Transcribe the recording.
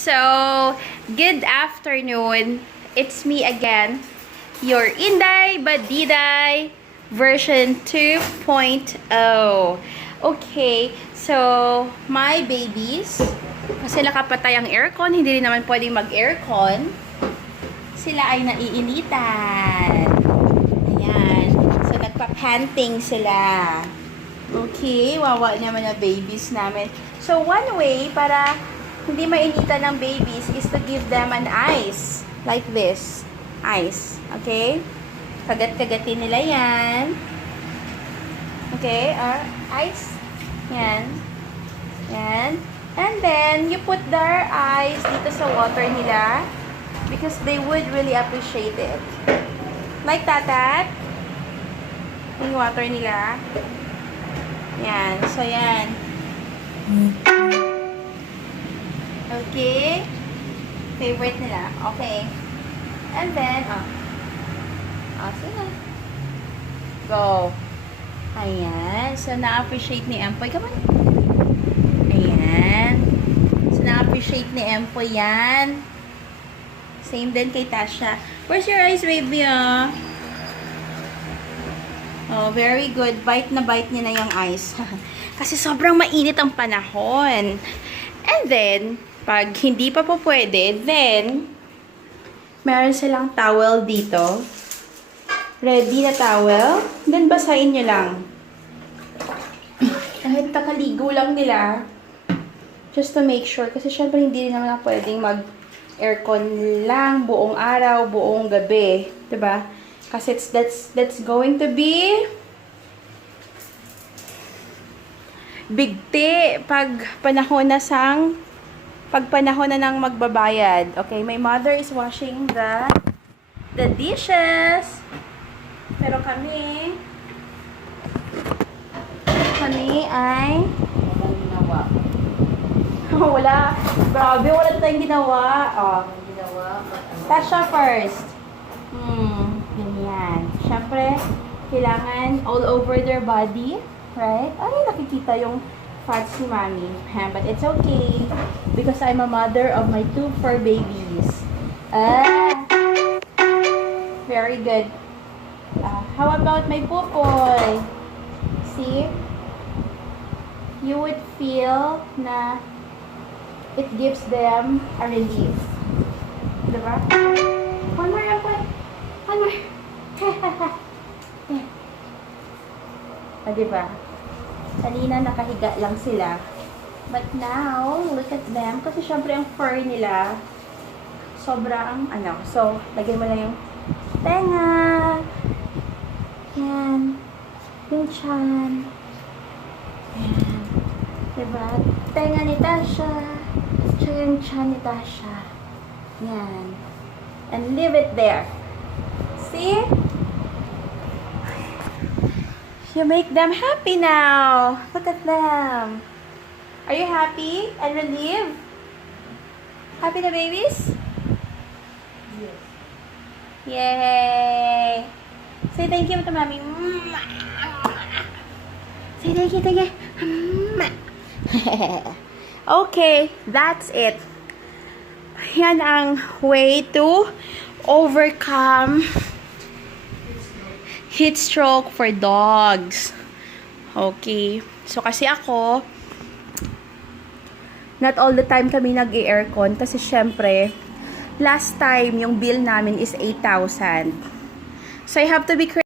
So, good afternoon. It's me again, your Inday Badiday version 2.0. Okay, so my babies, kasi nakapatay ang aircon, hindi rin naman pwedeng mag-aircon. Sila ay naiinitan. Ayan. So, nagpa-panting sila. Okay, wawa naman na babies namin. So, one way para hindi mainitan ng babies is to give them an ice. Like this. Ice. Okay? Kagat-kagatin nila yan. Okay? Ice. Yan. Yan. And then, you put their ice dito sa water nila because they would really appreciate it. Like that. Yung water nila. Yan. So, yan. Okay? Favorite nila. Okay. And then, sige. Go. Ayan. So, na-appreciate ni EMPOY. Come on. Ayan. So, na-appreciate ni EMPOY yan. Same din kay TASHIA. Where's your eyes, baby, Oh, very good. Bite na bite niya na yung ice. Kasi sobrang mainit ang panahon. And then, pag hindi pa po pwede, then, meron silang towel dito. Ready na towel. Then, basahin nyo lang. Kahit nakaligo lang nila. Just to make sure. Kasi syempre, hindi rin naman pwedeng mag-aircon lang buong araw, buong gabi. Diba? Kasi that's going to be bigti pag panahon na ng magbabayad. Okay, my mother is washing the dishes. Pero kami ay wala. Grabe, wala tayong ginawa. TASHIA first. Ganyan. Siyempre, kailangan all over their body. Right? Ay, nakikita yung fats ni Mommy. But it's okay. Because I'm a mother of my 2 fur babies. Very good. How about my pupoy? See? You would feel na it gives them a relief. Diba? One more, Empoy. One more. Diba? Kanina nakahiga lang sila. But now, look at them. Kasi syempre ang fur nila, sobrang, So, lagyan mo lang yung tenga. Yan. Yung chan. Yan. Diba? Tenga ni TASHIA. Tsaka yung chan ni TASHIA. Yan. And leave it there. See? You make them happy now. Look at them. Are you happy and relieved? Happy the babies? Yes. Yay! Say thank you to Mommy. Say thank you. Okay, that's it. Yan ang way to overcome heat stroke for dogs. Okay. So, kasi ako, not all the time kami nag-aircon kasi syempre, last time, yung bill namin is 8,000. So, I have to be creative.